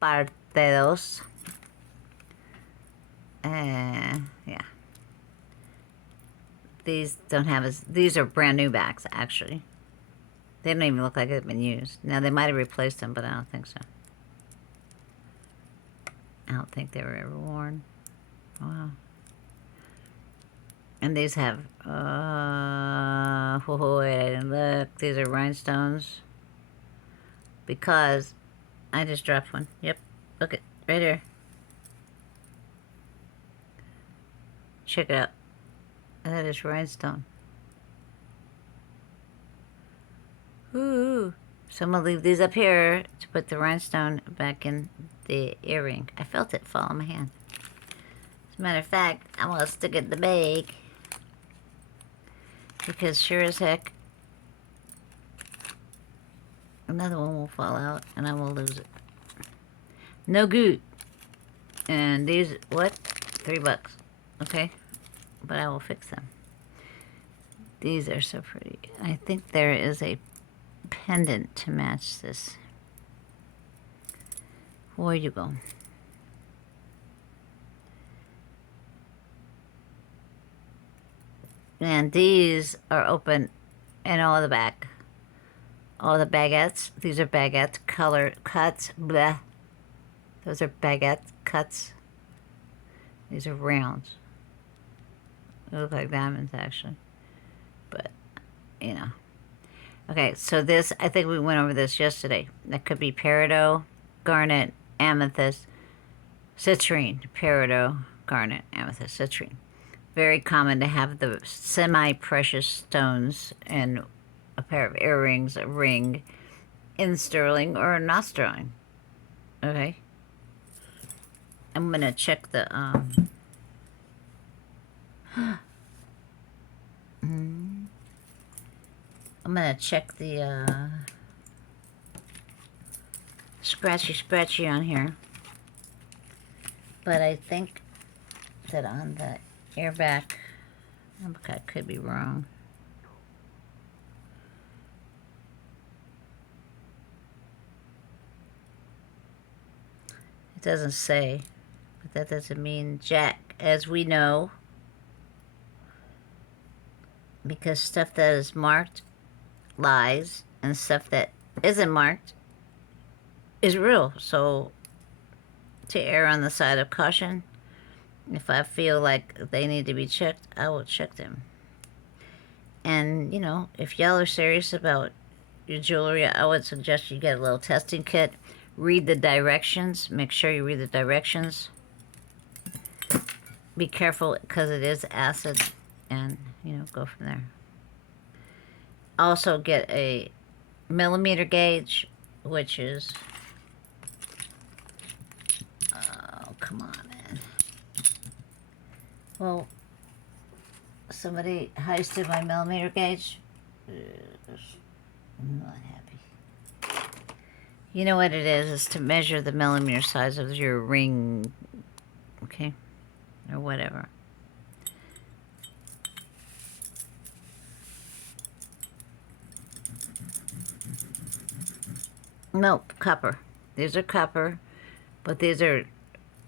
parte dos. Yeah. These don't have as, these are brand new backs, actually. They don't even look like they've been used. Now, they might have replaced them, but I don't think so. I don't think they were ever worn. Wow. And these have, wait, I didn't look. These are rhinestones. Because I just dropped one. Yep. Look it, right here. Check it out. That is rhinestone. Ooh. So I'm going to leave these up here to put the rhinestone back in the earring. I felt it fall on my hand. As a matter of fact, I'm going to stick it in the bag. Because sure as heck, another one will fall out and I will lose it. No good. And these, what? $3. Okay. But I will fix them. These are so pretty. I think there is a pendant to match this. Where you go? And these are open in all the back. All the baguettes. These are baguette color cuts. Blah. Those are baguette cuts. These are rounds. They look like diamonds, actually. But, you know. Okay, so this, I think we went over this yesterday. That could be peridot, garnet, amethyst, citrine. Peridot, garnet, amethyst, citrine. Very common to have the semi-precious stones in a pair of earrings, a ring, in sterling or not sterling. Okay. I'm gonna check the I'm gonna check the scratchy on here. But I think that on the ear back, I could be wrong. It doesn't say, but that doesn't mean jack, as we know, because stuff that is marked lies and stuff that isn't marked is real. So to err on the side of caution, if I feel like they need to be checked, I will check them. And, you know, if y'all are serious about your jewelry, I would suggest you get a little testing kit. Read the directions. Make sure you read the directions. Be careful because it is acid, and, you know, go from there. Also get a millimeter gauge, which is, oh, come on, man. Well, somebody heisted my millimeter gauge. I'm not happy. You know what it is to measure the millimeter size of your ring, okay, or whatever. Nope, copper. These are copper, but these are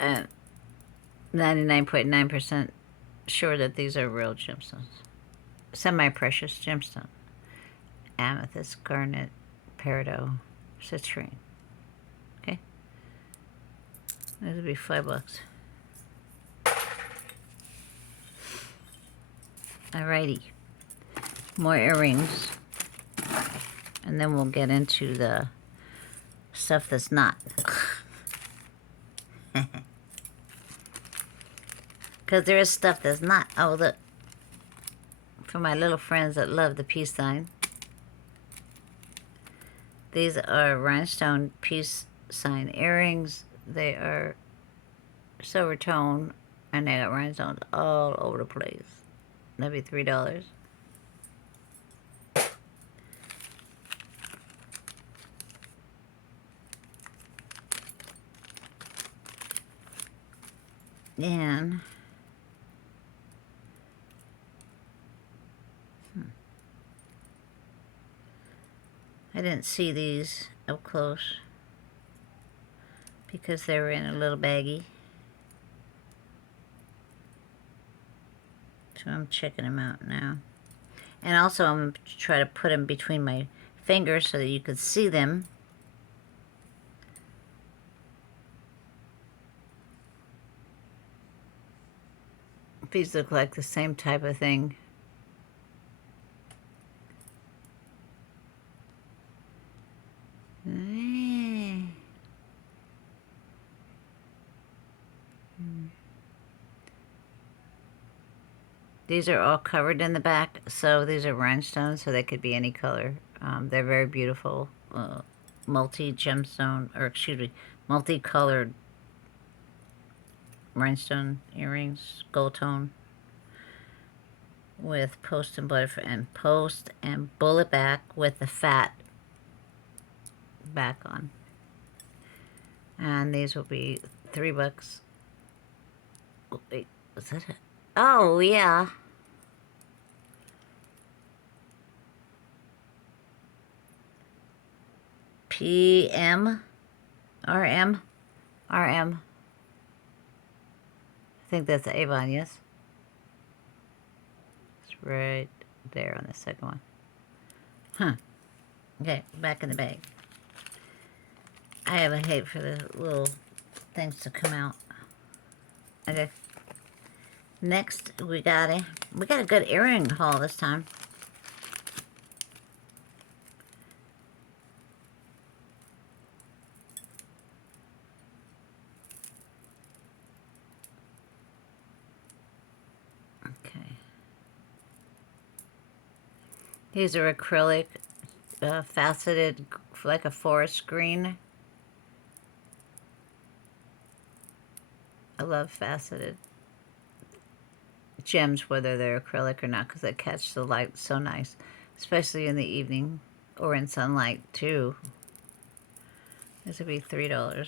99.9% sure that these are real gemstones. Semi-precious gemstone. Amethyst, garnet, peridot, citrine. Okay? This would be $5. Alrighty. More earrings. And then we'll get into the stuff that's not. Because there is stuff that's not. Oh, look. For my little friends that love the peace sign. These are rhinestone peace sign earrings. They are silver tone, and they got rhinestones all over the place. That'd be $3. And I didn't see these up close because they were in a little baggie. So I'm checking them out now. And also I'm going to try to put them between my fingers so that you could see them. These look like the same type of thing. These are all covered in the back, so these are rhinestones, so they could be any color. They're very beautiful, multi-gemstone, or excuse me, multicolored rhinestone earrings, gold tone, with post and bullet back with the fat back on. And these will be $3. Oh, wait, was that it? Oh, yeah. PM, RM. I think that's Avon, yes? It's right there on the second one. Huh. Okay, back in the bag. I have a hate for the little things to come out. Okay. Next, we got a good earring haul this time. Okay. These are acrylic, faceted, like a forest green. I love faceted gems, whether they're acrylic or not, because they catch the light so nice, especially in the evening or in sunlight too. This would be $3.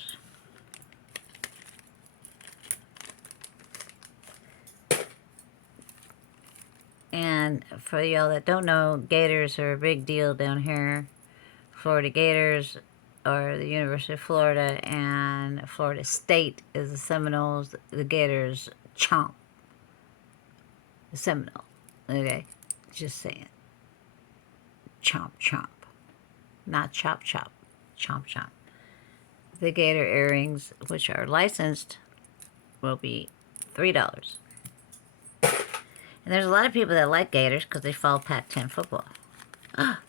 And for y'all that don't know, gators are a big deal down here. Florida Gators are the University of Florida, and Florida State is the Seminoles. The Gators chomp the Seminole. Okay, just saying. Chomp chomp. Not chop chop. Chomp chomp. The gator earrings, which are licensed, will be $3. And there's a lot of people that like gators because they follow Pac-10 football. Ah,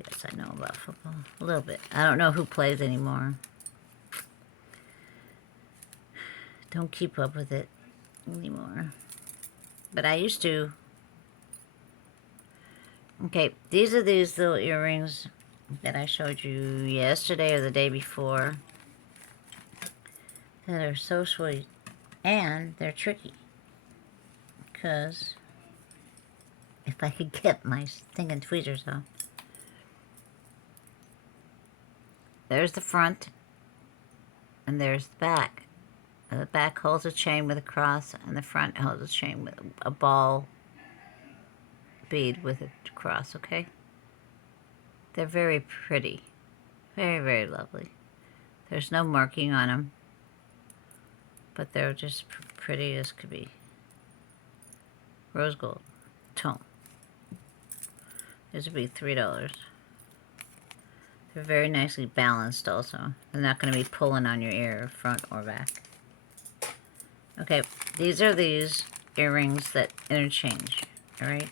yes, I know about football. A little bit. I don't know who plays anymore. Don't keep up with it anymore. But I used to. Okay, these are these little earrings that I showed you yesterday or the day before. That are so sweet. And they're tricky. Because if I could get my stinking tweezers off. There's the front. And there's the back. The back holds a chain with a cross, and the front holds a chain with a ball bead with a cross, okay? They're very pretty. Very, very lovely. There's no marking on them, but they're just pretty as could be. Rose gold tone. This would be $3. They're very nicely balanced also. They're not going to be pulling on your ear, front or back. Okay, these are these earrings that interchange, alright?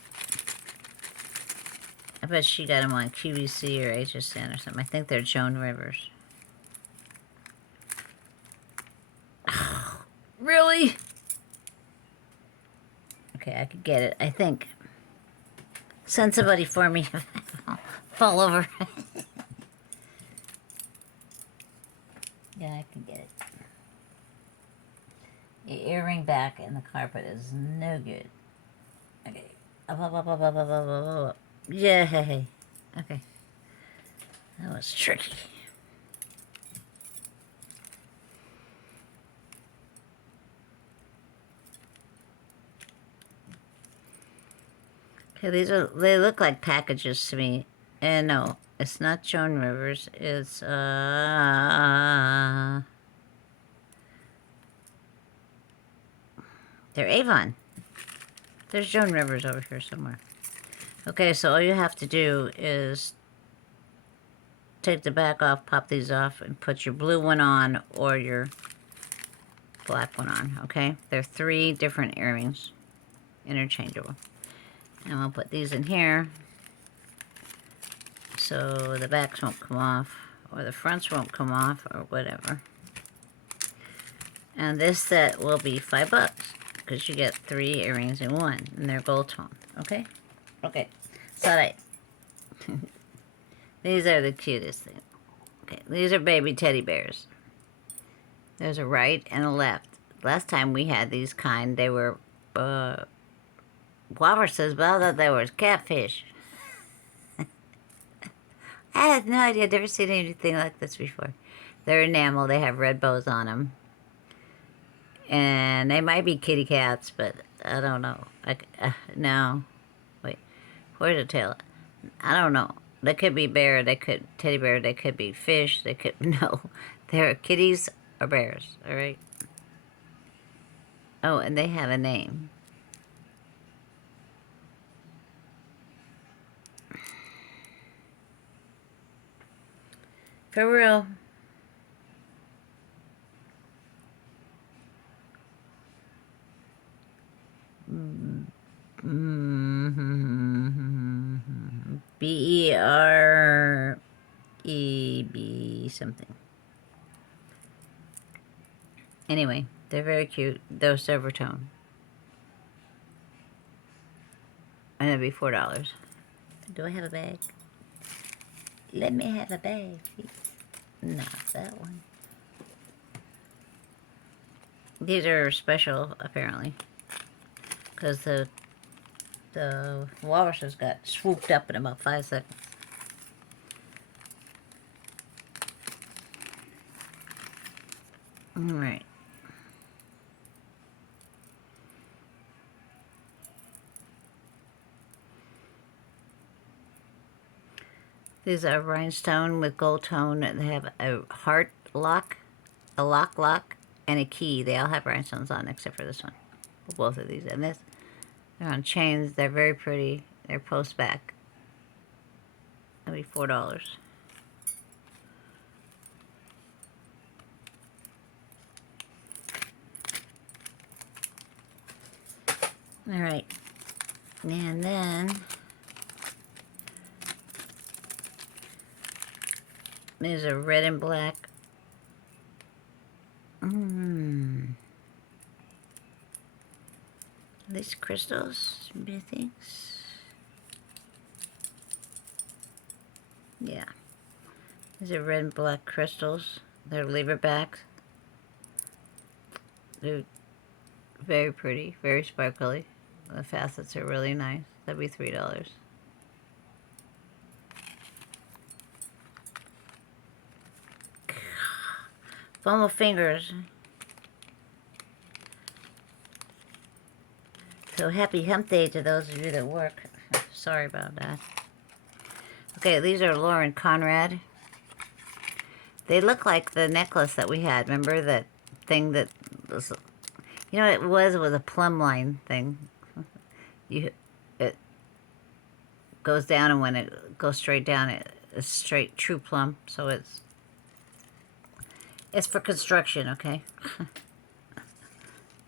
I bet she got them on QVC or HSN or something. I think they're Joan Rivers. Oh, really? Okay, I could get it, I think. Send somebody for me. Fall over. Yeah, I can get it. The earring back in the carpet is no good. Okay. Up, up, up, up, up, up, up, up, up. Yeah. Okay. That was tricky. Okay, they look like packages to me. And no, it's not Joan Rivers. It's, They're Avon. There's Joan Rivers over here somewhere. Okay, so all you have to do is take the back off, pop these off, and put your blue one on or your black one on, okay? They're 3 different earrings, interchangeable. And we'll put these in here so the backs won't come off or the fronts won't come off or whatever. And this set will be $5 because you get 3 earrings in one and they're gold tone, okay? Okay, so right. These are the cutest things. Okay, these are baby teddy bears. There's a right and a left. Last time we had these kind, they were walruses, but I thought they were catfish. I had no idea. I'd never seen anything like this before. They're enamel. They have red bows on them. And they might be kitty cats, but I don't know. No. Wait. Where's the tail? I don't know. They could be bear. They could teddy bear. They could be fish. They could... No. They're kitties or bears. All right? Oh, and they have a name. For real. B-E-R-E-B something. Anyway, they're very cute. They're silver tone. And it'll be $4. Do I have a bag? Let me have a bag, please. Not that one. These are special, apparently. Because the walruses got swooped up in about 5 seconds. Alright. These are rhinestone with gold tone. They have a heart lock, a lock, and a key. They all have rhinestones on except for this one. Both of these and this. They're on chains. They're very pretty. They're post back. That'll be $4. Alright. And then these are red and black. These crystals, methinks. Yeah. These are red and black crystals. They're lever backs. They're very pretty, very sparkly. The facets are really nice. That'd be $3. Foam fingers. So happy hump day to those of you that work. Sorry about that. Okay, these are Lauren Conrad. They look like the necklace that we had. Remember that thing that was, you know what it was? It was a plumb line thing. It goes down, and when it goes straight down, it's straight true plumb. So it's for construction, okay?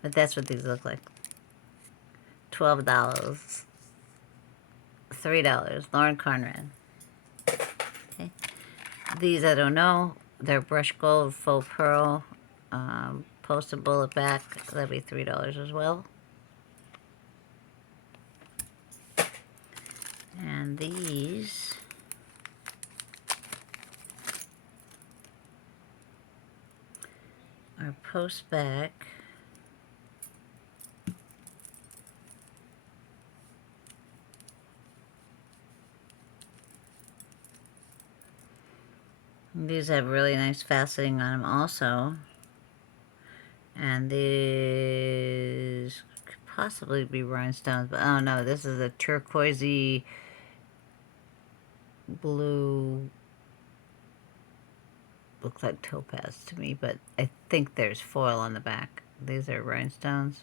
But that's what these look like. $12. $3. Lauren Conrad. Okay. These I don't know. They're brushed gold, faux pearl, post and bullet back. That'd be $3 as well. And these are post back. These have really nice faceting on them also. And these could possibly be rhinestones, but oh no, this is a turquoisey blue. Looks like topaz to me, but I think there's foil on the back. These are rhinestones.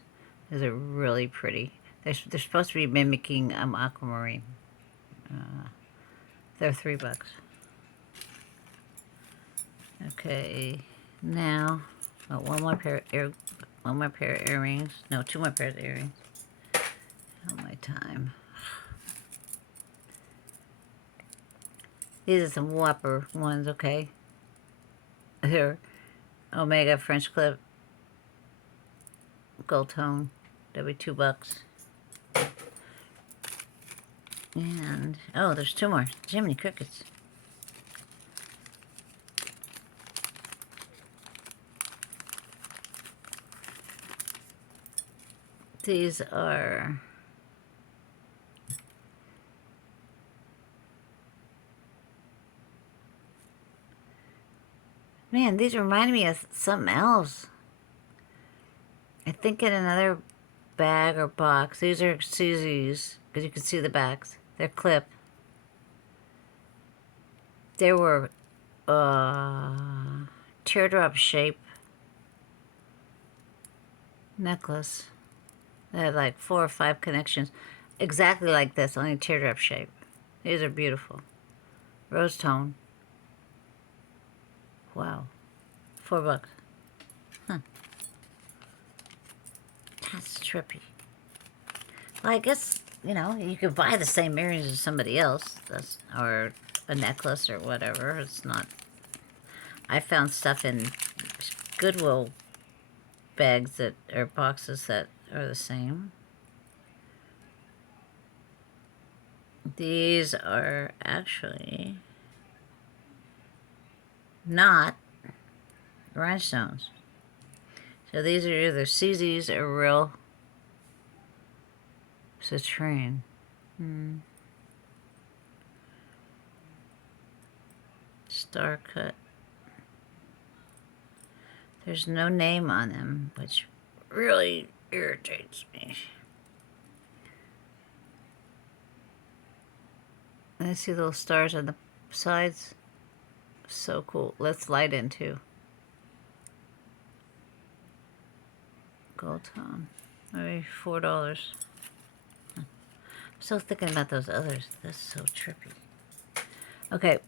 These are really pretty. They're supposed to be mimicking aquamarine. They're $3. Okay, now one more pair of earrings. No, two more pairs of earrings. Oh my time. These are some whopper ones. Okay, they're Omega French clip, gold tone. That'll be $2. And oh, there's two more. Jiminy Crickets. These are man, these remind me of something else. I think in another bag or box. These are Susie's, because you can see the backs. They're clip. They were teardrop shape necklace. They had like 4 or 5 connections. Exactly like this, only teardrop shape. These are beautiful. Rose tone. Wow. $4. Huh. That's trippy. Well, I guess, you know, you could buy the same earrings as somebody else. Or a necklace or whatever. It's not... I found stuff in Goodwill bags that or boxes that are the same. These are actually not rhinestones. So these are either CZ's or real citrine. Star cut. There's no name on them, which really irritates me. And I see little stars on the sides. So cool. Let's light in too. Gold tone. Maybe $4. I'm still thinking about those others. That's so trippy. Okay.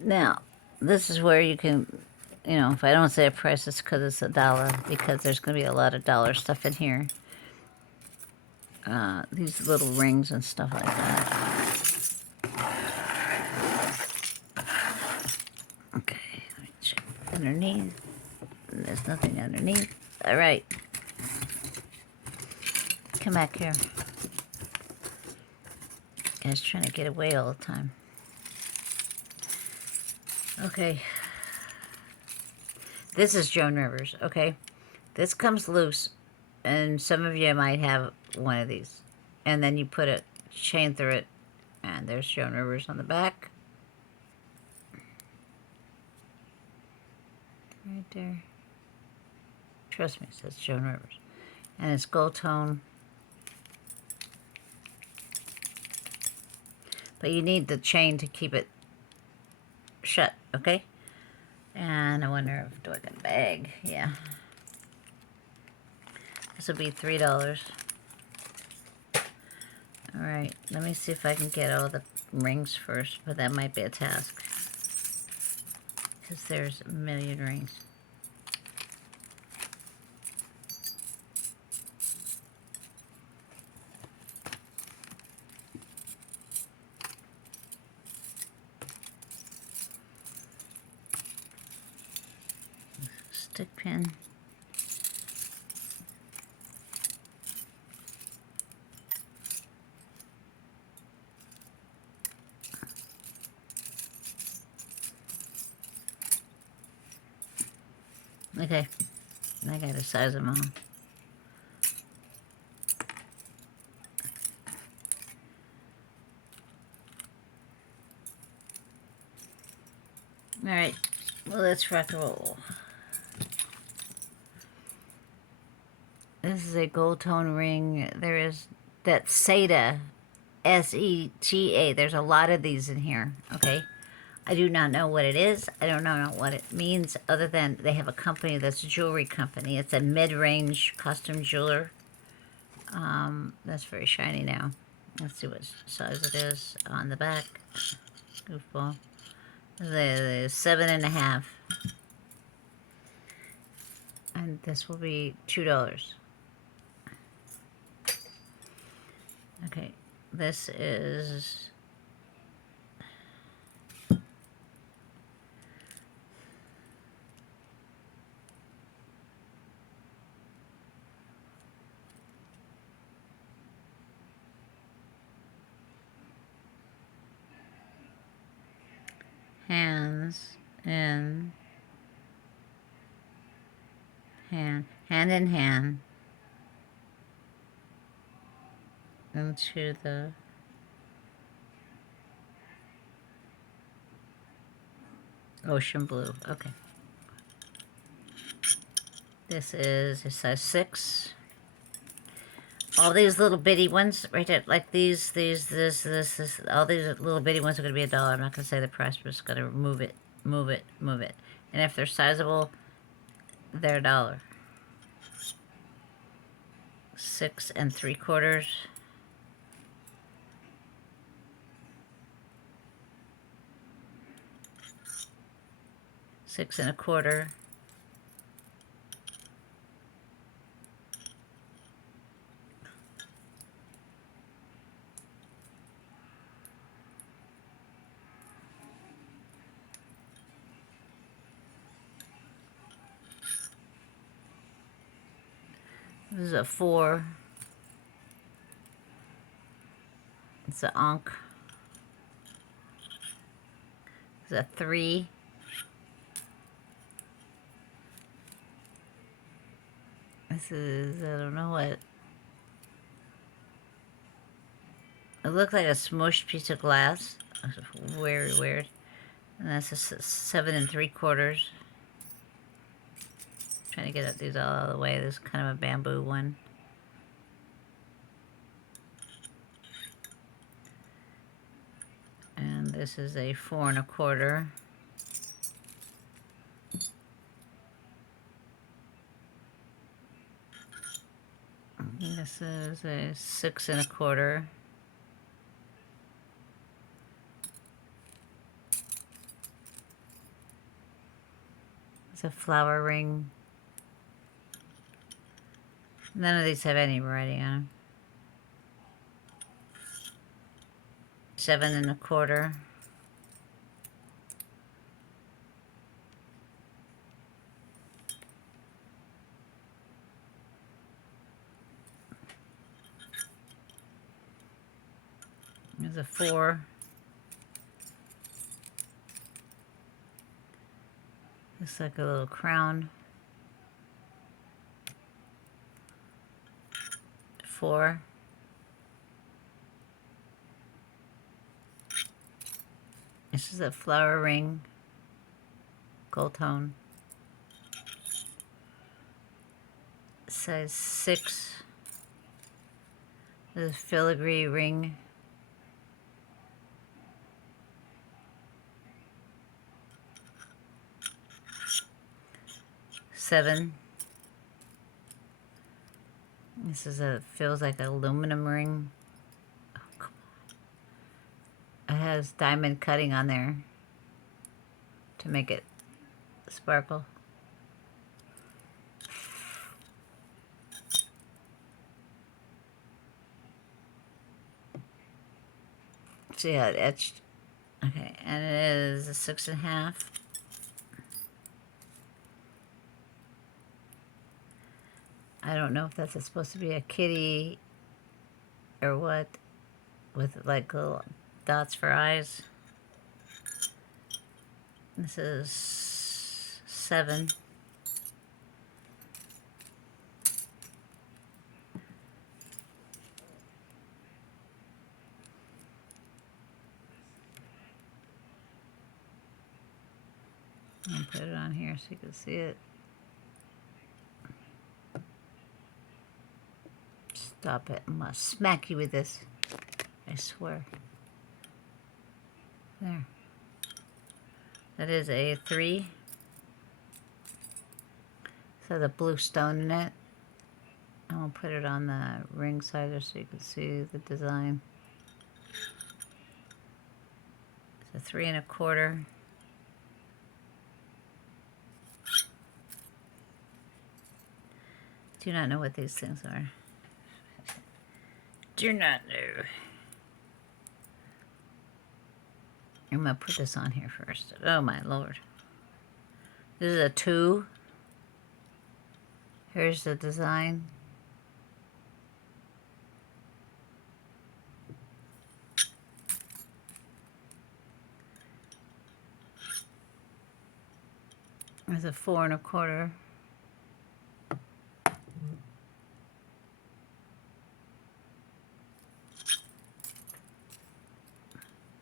Now, this is where you can, you know, if I don't say a price, it's because it's $1, because there's going to be a lot of dollar stuff in here. These little rings and stuff like that. Okay, let me check underneath. There's nothing underneath. All right. Come back here. Guy's trying to get away all the time. Okay. This is Joan Rivers, okay? This comes loose, and some of you might have one of these. And then you put a chain through it, and there's Joan Rivers on the back. Right there. Trust me, it says Joan Rivers. And it's gold tone. But you need the chain to keep it shut, okay? And I wonder if, do I get a bag? Yeah. This will be $3. Alright, let me see if I can get all the rings first, but that might be a task. Because there's a million rings. Stick pin. Okay, I got to size them all. All right, well, let's rock and roll. This is a gold tone ring. There is that SETA, S-E-T-A. There's a lot of these in here, okay? I do not know what it is. I don't know what it means, other than they have a company that's a jewelry company. It's a mid-range custom jeweler. That's very shiny now. Let's see what size it is on the back. Goofball. The 7.5. And this will be $2. Okay, this is hands in hand in hand into the ocean blue. Okay. This is a size 6. All these little bitty ones, right there, like this, all these little bitty ones are going to be $1. I'm not going to say the price, we're just going to move it. And if they're sizable, they're $1. 6 3/4. 6 1/4. This is a 4. It's an Ankh. It's a 3. This is, I don't know what. It looked like a smushed piece of glass. Very weird. And that's a 7 3/4. Trying to get these all out of the way. This is kind of a bamboo one. And this is a 4 1/4. This is a 6 1/4. It's a flower ring. None of these have any writing on them. 7 1/4. There's a 4. Looks like a little crown. 4. This is a flower ring. Gold tone. Size 6. This is filigree ring. 7. This is feels like an aluminum ring. Oh, come on. It has diamond cutting on there to make it sparkle. See how it etched. Okay, and it is a 6 1/2. I don't know if that's supposed to be a kitty or what, with like little dots for eyes. This is 7. I'll put it on here so you can see it. Stop it. I'm going to smack you with this. I swear. There. That is A3. So the blue stone in it. I'll put it on the ring sizer so you can see the design. It's a 3 1/4. Do not know what these things are. Do not know. I'm gonna put this on here first. Oh my lord. This is a 2. Here's the design. There's a 4 1/4.